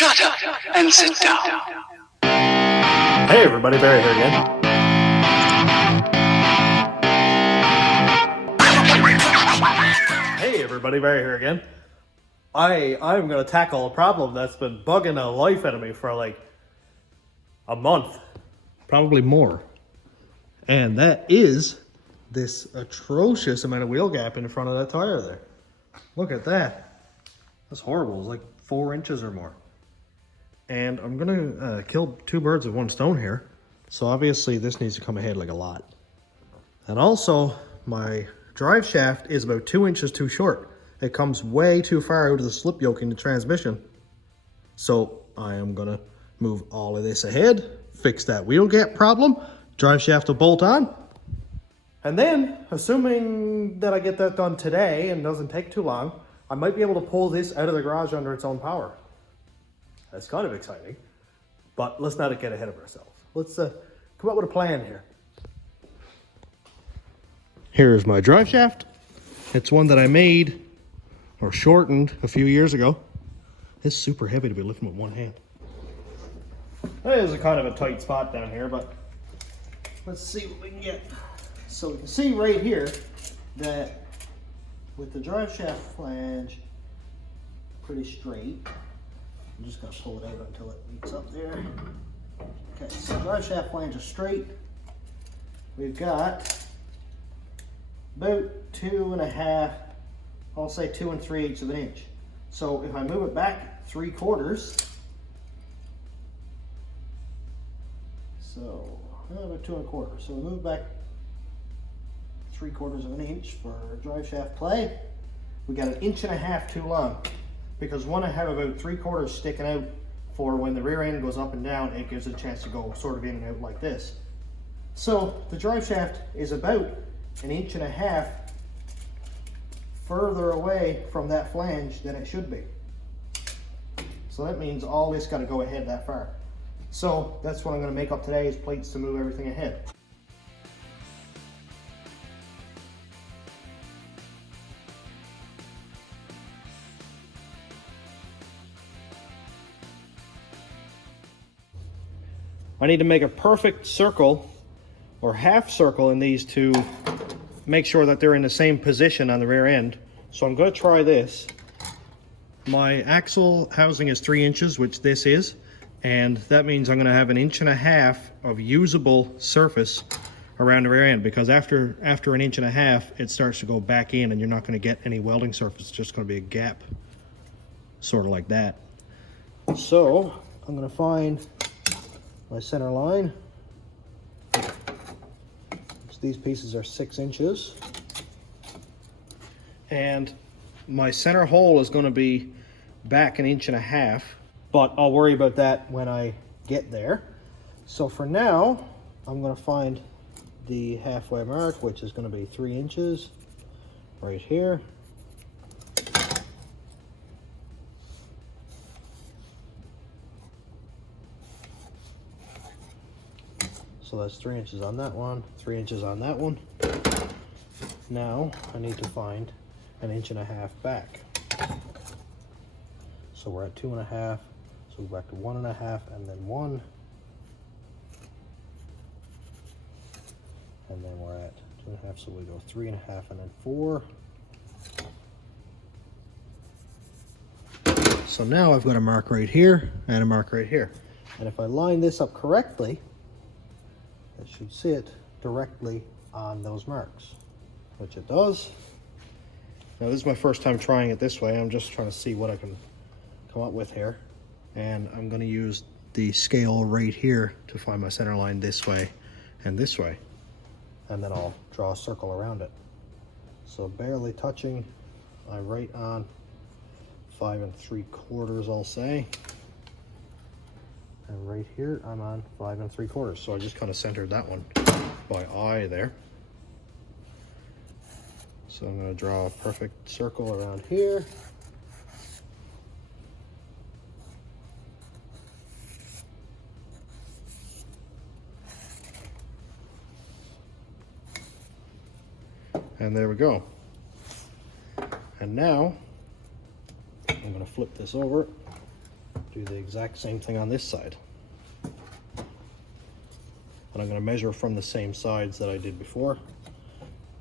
Shut up and sit down. Hey everybody, Barry here again. Hey everybody, Barry here again. I'm going to tackle a problem that's been bugging the life out of me for like a month. Probably more. And that is this atrocious amount of wheel gap in front of that tire there. Look at that. That's horrible. It's like 4 inches or more. And I'm going to kill 2 birds with 1 stone here. So obviously this needs to come ahead like a lot. And also my drive shaft is about 2 inches too short. It comes way too far out of the slip yoke in the transmission. So I am gonna move all of this ahead, fix that wheel gap problem, drive shaft will bolt on. And then, assuming that I get that done today and doesn't take too long, I might be able to pull this out of the garage under its own power. That's kind of exciting, but let's not get ahead of ourselves. Let's come up with a plan here. Here's my drive shaft. It's one that I made or shortened a few years ago. It's super heavy to be lifting with one hand. That is a kind of a tight spot down here, but let's see what we can get. So you can see right here that with the drive shaft flange pretty straight, I'm just going to pull it out until it meets up there. Okay, so drive shaft flange is straight. We've got about 2.5, I'll say 2 3/8 of an inch. So if I move it back 3/4, so about 2 1/4. So we move back 3/4 of an inch for drive shaft play. We got 1.5 inches too long because one, I have about 3/4 sticking out for when the rear end goes up and down, it gives it a chance to go sort of in and out like this. So the drive shaft is about 1.5 inches further away from that flange than it should be. So that means all this got to go ahead that far. So that's what I'm going to make up today, is plates to move everything ahead. I need to make a perfect circle or half circle in these to make sure that they're in the same position on the rear end. So I'm going to try this. My axle housing is 3 inches, which this is, and that means I'm going to have 1.5 inches of usable surface around the rear end, because after 1.5 inches it starts to go back in and you're not going to get any welding surface. It's just going to be a gap, sort of like that. So I'm going to find my center line. These pieces are 6 inches, and my center hole is going to be back 1.5 inches, but I'll worry about that when I get there. So for now, I'm going to find the halfway mark, which is going to be 3 inches right here. So that's 3 inches on that one, 3 inches on that one. Now I need to find 1.5 inches back. So we're at 2.5, so we're back to 1.5 and then 1. And then we're at 2.5, so we go 3.5 and then 4. So now I've got a mark right here and a mark right here. And if I line this up correctly, it should sit directly on those marks, which it does. Now this is my first time trying it this way. I'm just trying to see what I can come up with here. And I'm going to use the scale right here to find my center line this way and this way. And then I'll draw a circle around it. So barely touching, I write on 5 3/4, I'll say. And right here, I'm on 5 3/4. So I just kind of centered that one by eye there. So I'm going to draw a perfect circle around here. And there we go. And now I'm going to flip this over do the exact same thing on this side. And I'm going to measure from the same sides that I did before.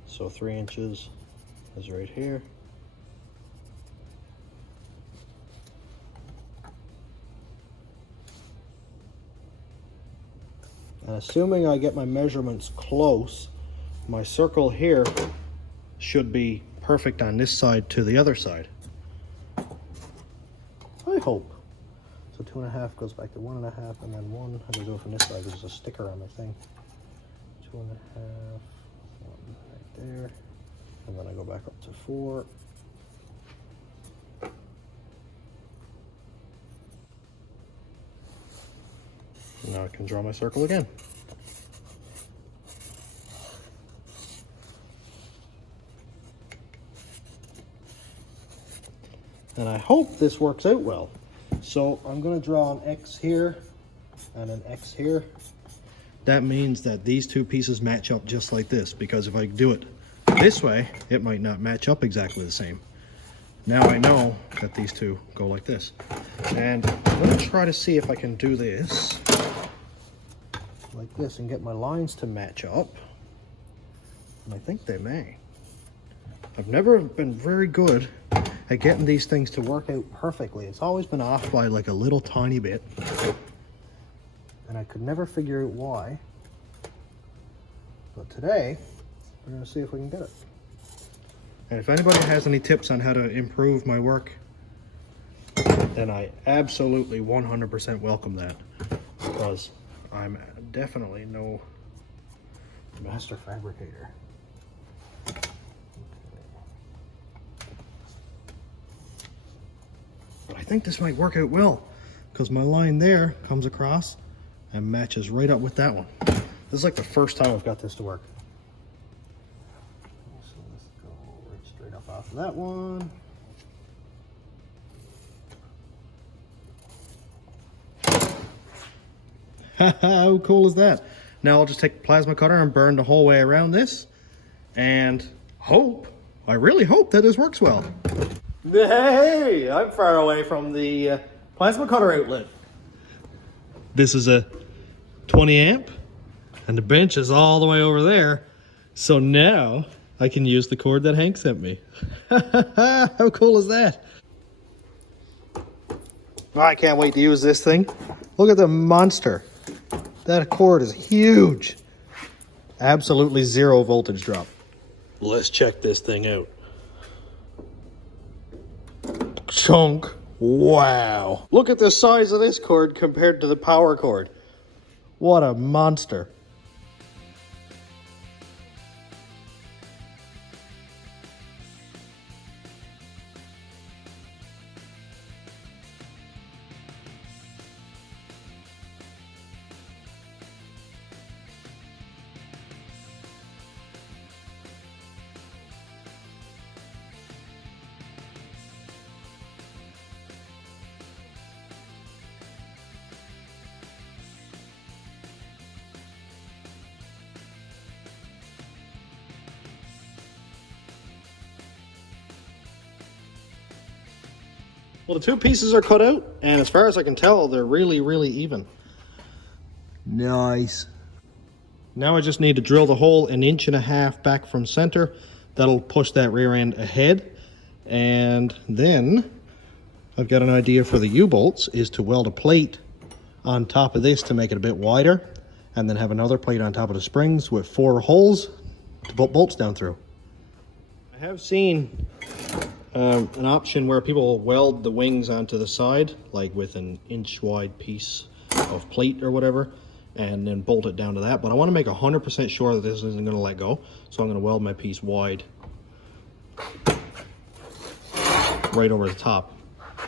So 3 inches is right here. And assuming I get my measurements close, my circle here should be perfect on this side to the other side. I hope. So 2.5 goes back to 1.5, and then 1 has to go from this side. There's a sticker on my thing. 2.5, 1 right there, and then I go back up to 4. Now I can draw my circle again. And I hope this works out well. So I'm going to draw an X here and an X here. That means that these two pieces match up just like this, because if I do it this way, it might not match up exactly the same. Now I know that these two go like this. And I'm going to try to see if I can do this like this and get my lines to match up. And I think they may. I've never been very good at getting these things to work out perfectly. It's always been off by like a little tiny bit. And I could never figure out why. But today, we're going to see if we can get it. And if anybody has any tips on how to improve my work, then I absolutely 100% welcome that. Because I'm definitely no master fabricator. But I think this might work out well, because my line there comes across and matches right up with that one. This is like the first time I've got this to work. So let's go right straight up off of that one. How cool is that? Now I'll just take the plasma cutter and burn the whole way around this, and I really hope that this works well. Hey, I'm far away from the plasma cutter outlet. This is a 20 amp, and the bench is all the way over there. So now I can use the cord that Hank sent me. How cool is that? I can't wait to use this thing. Look at the monster. That cord is huge. Absolutely 0 voltage drop. Let's check this thing out. Chunk. Wow. Look at the size of this cord compared to the power cord. What a monster. Well, the two pieces are cut out, and as far as I can tell, they're really, really even. Nice. Now I just need to drill the hole 1.5 inches back from center. That'll push that rear end ahead. And then I've got an idea for the U-bolts is to weld a plate on top of this to make it a bit wider, and then have another plate on top of the springs with 4 holes to put bolts down through. I have seen an option where people weld the wings onto the side, like with an 1-inch wide piece of plate or whatever, and then bolt it down to that. But I want to make 100% sure that this isn't going to let go, so I'm going to weld my piece wide right over the top,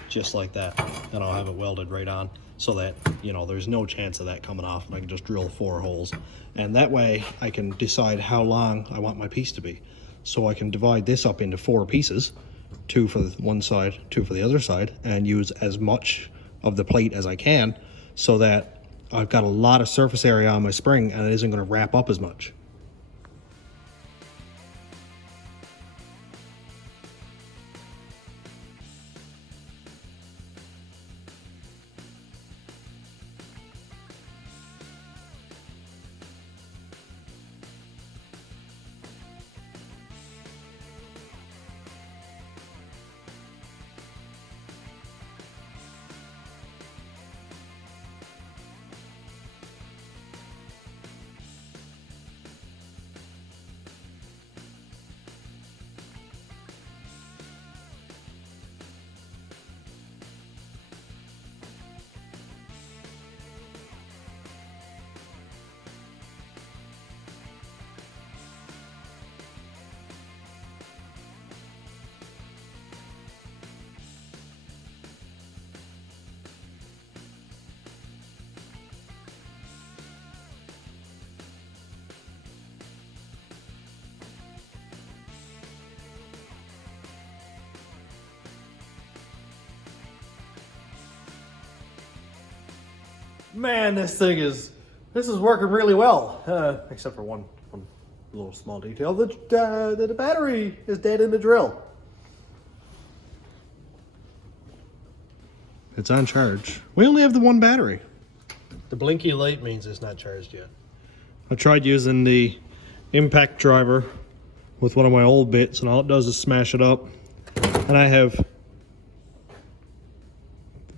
just like that. And I'll have it welded right on, so that, you know, there's no chance of that coming off, and I can just drill 4 holes. And that way I can decide how long I want my piece to be. So I can divide this up into 4 pieces, 2 for one side, 2 for the other side, and use as much of the plate as I can, so that I've got a lot of surface area on my spring and it isn't going to wrap up as much. Man, this is working really well. Except for one little small detail. The battery is dead in the drill. It's on charge. We only have the one battery. The blinky light means it's not charged yet. I tried using the impact driver with one of my old bits, and all it does is smash it up. And I have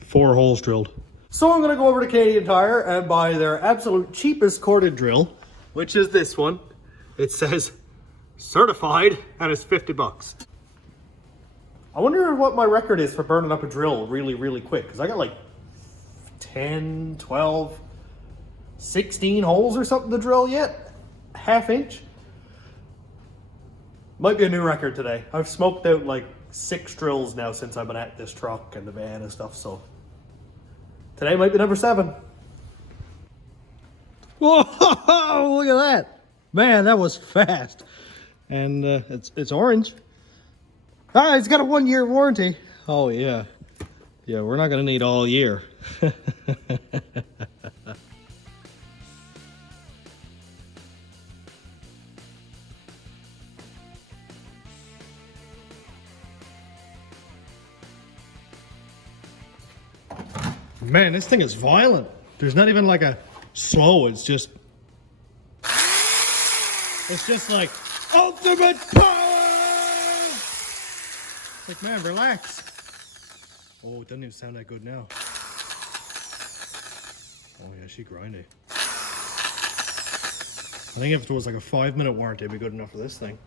4 holes drilled. So I'm gonna go over to Canadian Tire and buy their absolute cheapest corded drill, which is this one. It says certified and it's $50. I wonder what my record is for burning up a drill really, really quick, because I got like 10, 12, 16 holes or something to drill yet. Half inch. Might be a new record today. I've smoked out like 6 drills now since I've been at this truck and the van and stuff, so today might be number 7. Whoa, look at that. Man, that was fast. And it's orange. Ah, it's got a 1-year warranty. Oh yeah. Yeah, we're not gonna need all year. Man, this thing is violent. There's not even like a slow, it's just like ultimate power! Like, man, relax. Oh, it doesn't even sound that good now. Oh yeah, she grindy. I think if it was like a 5-minute warranty, it'd be good enough for this thing.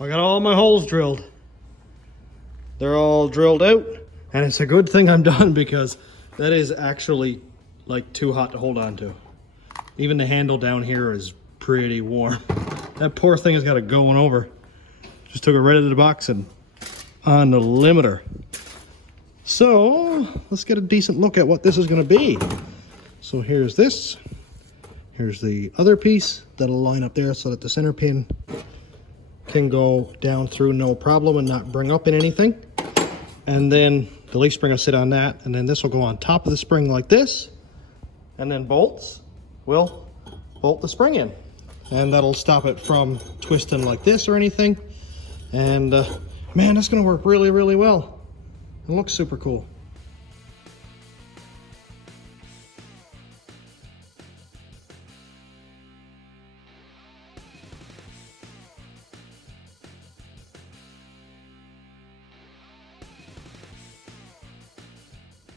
I got all my holes drilled. They're all drilled out, and it's a good thing I'm done because that is actually like too hot to hold on to. Even the handle down here is pretty warm. That poor thing has got it going over. Just took it right out of the box and on the limiter. So let's get a decent look at what this is gonna be. So here's this. Here's the other piece that'll line up there so that the center pin can go down through no problem and not bring up in anything. And then the leaf spring will sit on that, and then this will go on top of the spring like this, and then bolts will bolt the spring in, and that'll stop it from twisting like this or anything. And man, that's gonna work really, really well. It looks super cool.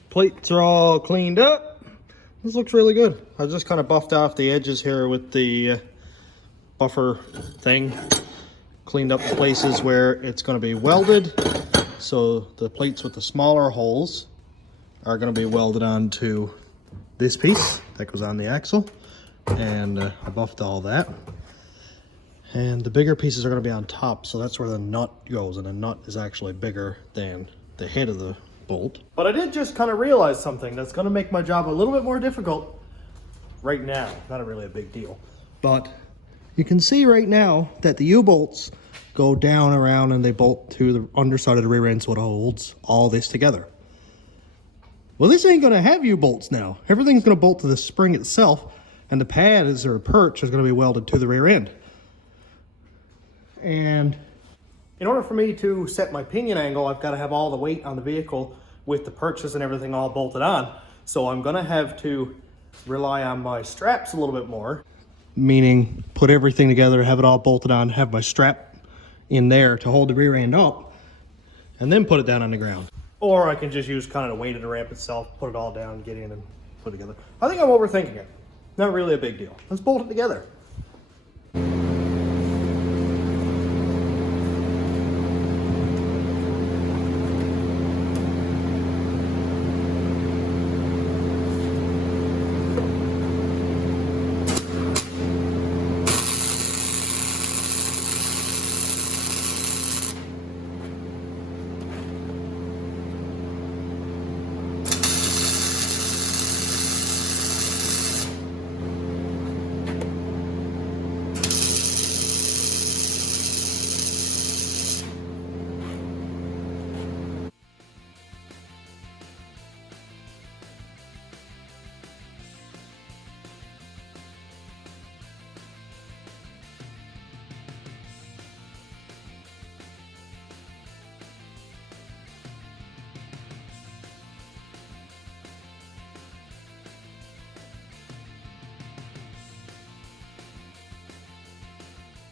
Plates are all cleaned up. This looks really good. I just kind of buffed off the edges here with the buffer thing. Cleaned up the places where it's going to be welded. So the plates with the smaller holes are going to be welded onto this piece that goes on the axle. And I buffed all that. And the bigger pieces are going to be on top, so that's where the nut goes. And the nut is actually bigger than the head of the bolt. But I did just kind of realize something that's going to make my job a little bit more difficult right now. Not really a big deal, but you can see right now that the U-bolts go down around and they bolt to the underside of the rear end, so it holds all this together. Well, this ain't going to have U-bolts now. Everything's going to bolt to the spring itself, and the pads or perch is going to be welded to the rear end. And in order for me to set my pinion angle, I've got to have all the weight on the vehicle with the perches and everything all bolted on. So I'm going to have to rely on my straps a little bit more. Meaning put everything together, have it all bolted on, have my strap in there to hold the rear end up and then put it down on the ground. Or I can just use kind of the weight of the ramp itself, put it all down, get in and put it together. I think I'm overthinking it. Not really a big deal. Let's bolt it together.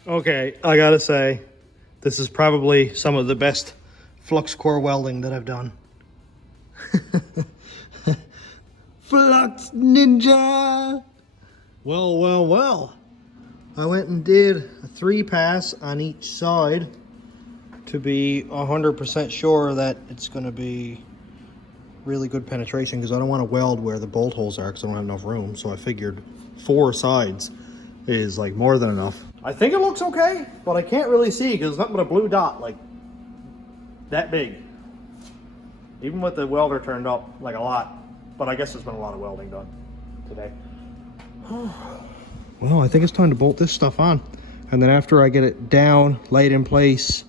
Okay, I gotta say, this is probably some of the best flux core welding that I've done. Flux Ninja! Well. I went and did a 3-pass on each side to be 100% sure that it's gonna be really good penetration, because I don't want to weld where the bolt holes are because I don't have enough room. So I figured 4 sides is like more than enough. I think it looks okay, but I can't really see because it's nothing but a blue dot like that big. Even with the welder turned up like a lot, but I guess there's been a lot of welding done today. Well, I think it's time to bolt this stuff on. And then after I get it down, laid in place,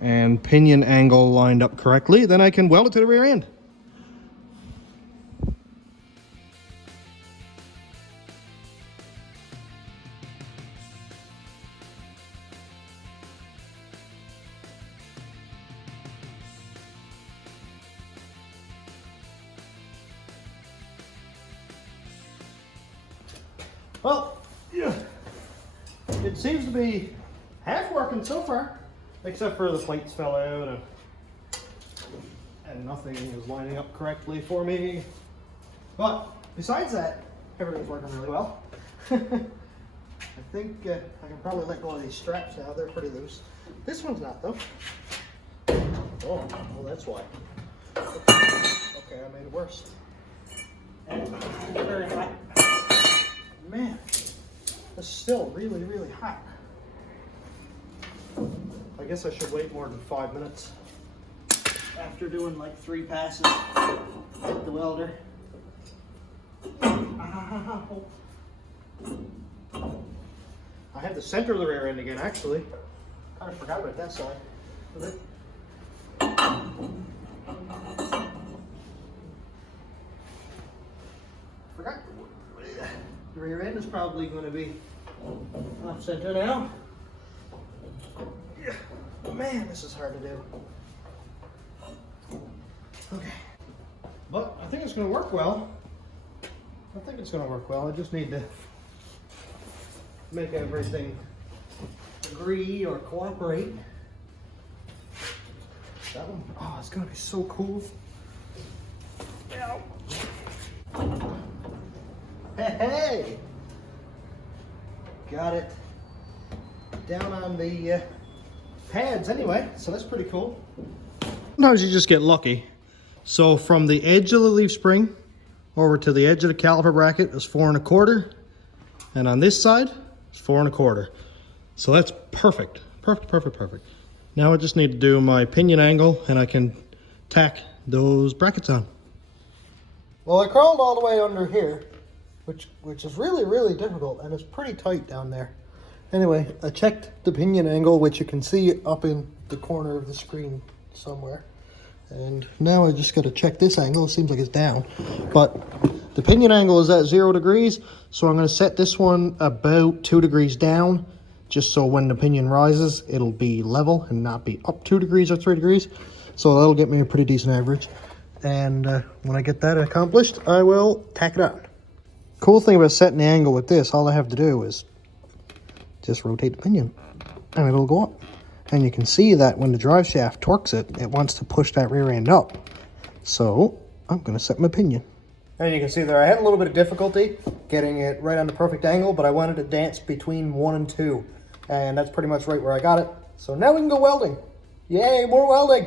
and pinion angle lined up correctly, then I can weld it to the rear end. Well, yeah, it seems to be half working so far, except for the plates fell out and nothing is lining up correctly for me. But besides that, everything's working really well. I think I can probably let go of these straps now. They're pretty loose. This one's not though. Oh, well, that's why. Okay, I made it worse. And very hot. Man, it's still really, really hot. I guess I should wait more than 5 minutes after doing like 3 passes with the welder. I have the center of the rear end again, actually. Kind of forgot about that side. Forgot. The rear end is probably going to be off center now. Yeah. Man, this is hard to do. Okay. But I think it's going to work well. I just need to make everything agree or cooperate. That one, oh, it's going to be so cool. Ow. Hey! Got it down on the pads anyway, so that's pretty cool. Sometimes you just get lucky. So from the edge of the leaf spring over to the edge of the caliper bracket is 4 1/4, and on this side it's 4 1/4. So that's perfect. Perfect. Now I just need to do my pinion angle and I can tack those brackets on. Well, I crawled all the way under here, which is really, really difficult, and it's pretty tight down there. Anyway, I checked the pinion angle, which you can see up in the corner of the screen somewhere. And now I just got to check this angle. It seems like it's down, but the pinion angle is at 0 degrees. So I'm going to set this one about 2 degrees down, just so when the pinion rises, it'll be level and not be up 2 degrees or 3 degrees. So that'll get me a pretty decent average. And when I get that accomplished, I will tack it on. Cool thing about setting the angle with this, all I have to do is just rotate the pinion and it'll go up. And you can see that when the drive shaft torques it, it wants to push that rear end up. So I'm going to set my pinion. And you can see there I had a little bit of difficulty getting it right on the perfect angle, but I wanted to dance between 1 and 2. And that's pretty much right where I got it. So now we can go welding. Yay, more welding!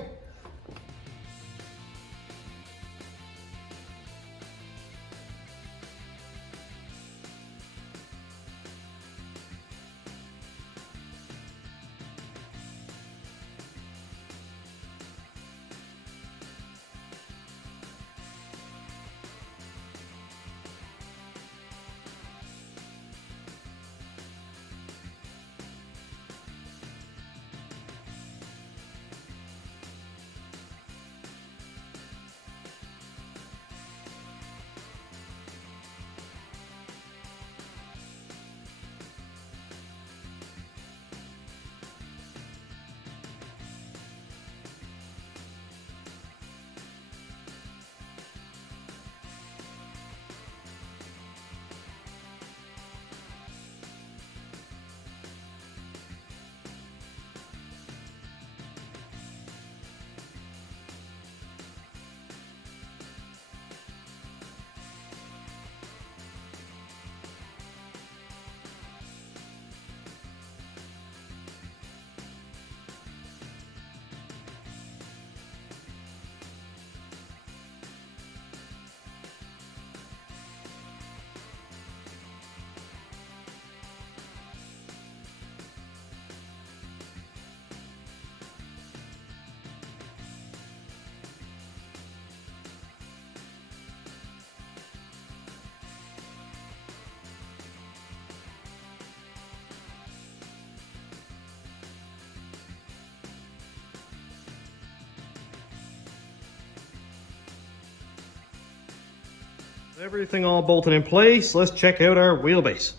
Everything all bolted in place. Let's check out our wheelbase.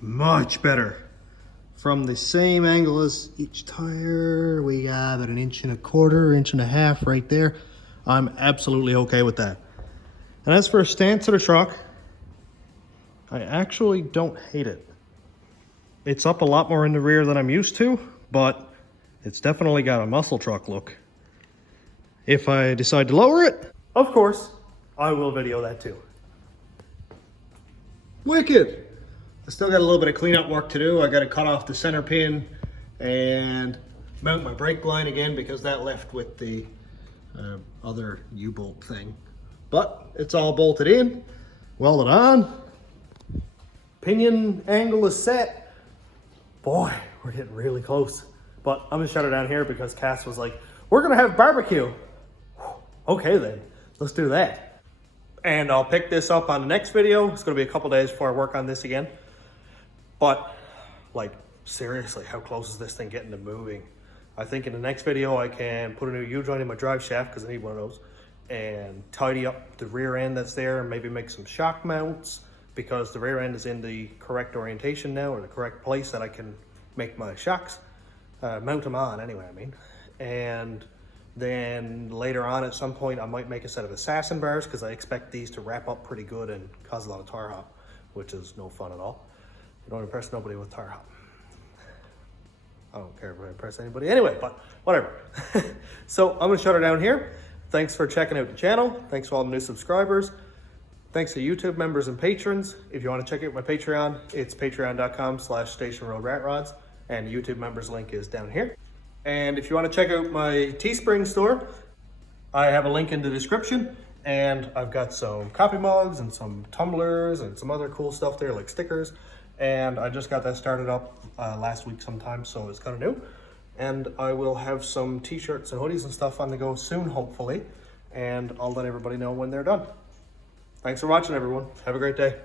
Much better. From the same angle as each tire, we got about 1.25 inches, 1.5 inches right there. I'm absolutely okay with that. And as for a stance of the truck, I actually don't hate it. It's up a lot more in the rear than I'm used to, but it's definitely got a muscle truck look. If I decide to lower it, of course, I will video that too. Wicked! I still got a little bit of cleanup work to do. I got to cut off the center pin and mount my brake line again because that left with the other U-bolt thing. But it's all bolted in, welded on. Pinion angle is set. Boy, we're getting really close. But I'm gonna shut her down here because Cass was like, we're gonna have barbecue. Okay then, let's do that. And I'll pick this up on the next video. It's gonna be a couple days before I work on this again. But like, seriously, how close is this thing getting to moving? I think in the next video I can put a new U-joint in my drive shaft because I need one of those, and tidy up the rear end that's there and maybe make some shock mounts because the rear end is in the correct orientation now, or the correct place that I can make my shocks, mount them on anyway, I mean. And then later on at some point I might make a set of assassin bars because I expect these to wrap up pretty good and cause a lot of tire hop, which is no fun at all. You don't impress nobody with tire hop. I don't care if I impress anybody anyway, but whatever. So I'm gonna shut her down here. Thanks for checking out the channel. Thanks for all the new subscribers. Thanks to YouTube members and patrons. If you want to check out my Patreon, it's patreon.com/stationroadratrods, and the YouTube members link is down here. And if you want to check out my Teespring store, I have a link in the description, and I've got some coffee mugs and some tumblers and some other cool stuff there like stickers. And I just got that started up last week sometime, so it's kind of new. And I will have some t-shirts and hoodies and stuff on the go soon, hopefully. And I'll let everybody know when they're done. Thanks for watching, everyone. Have a great day.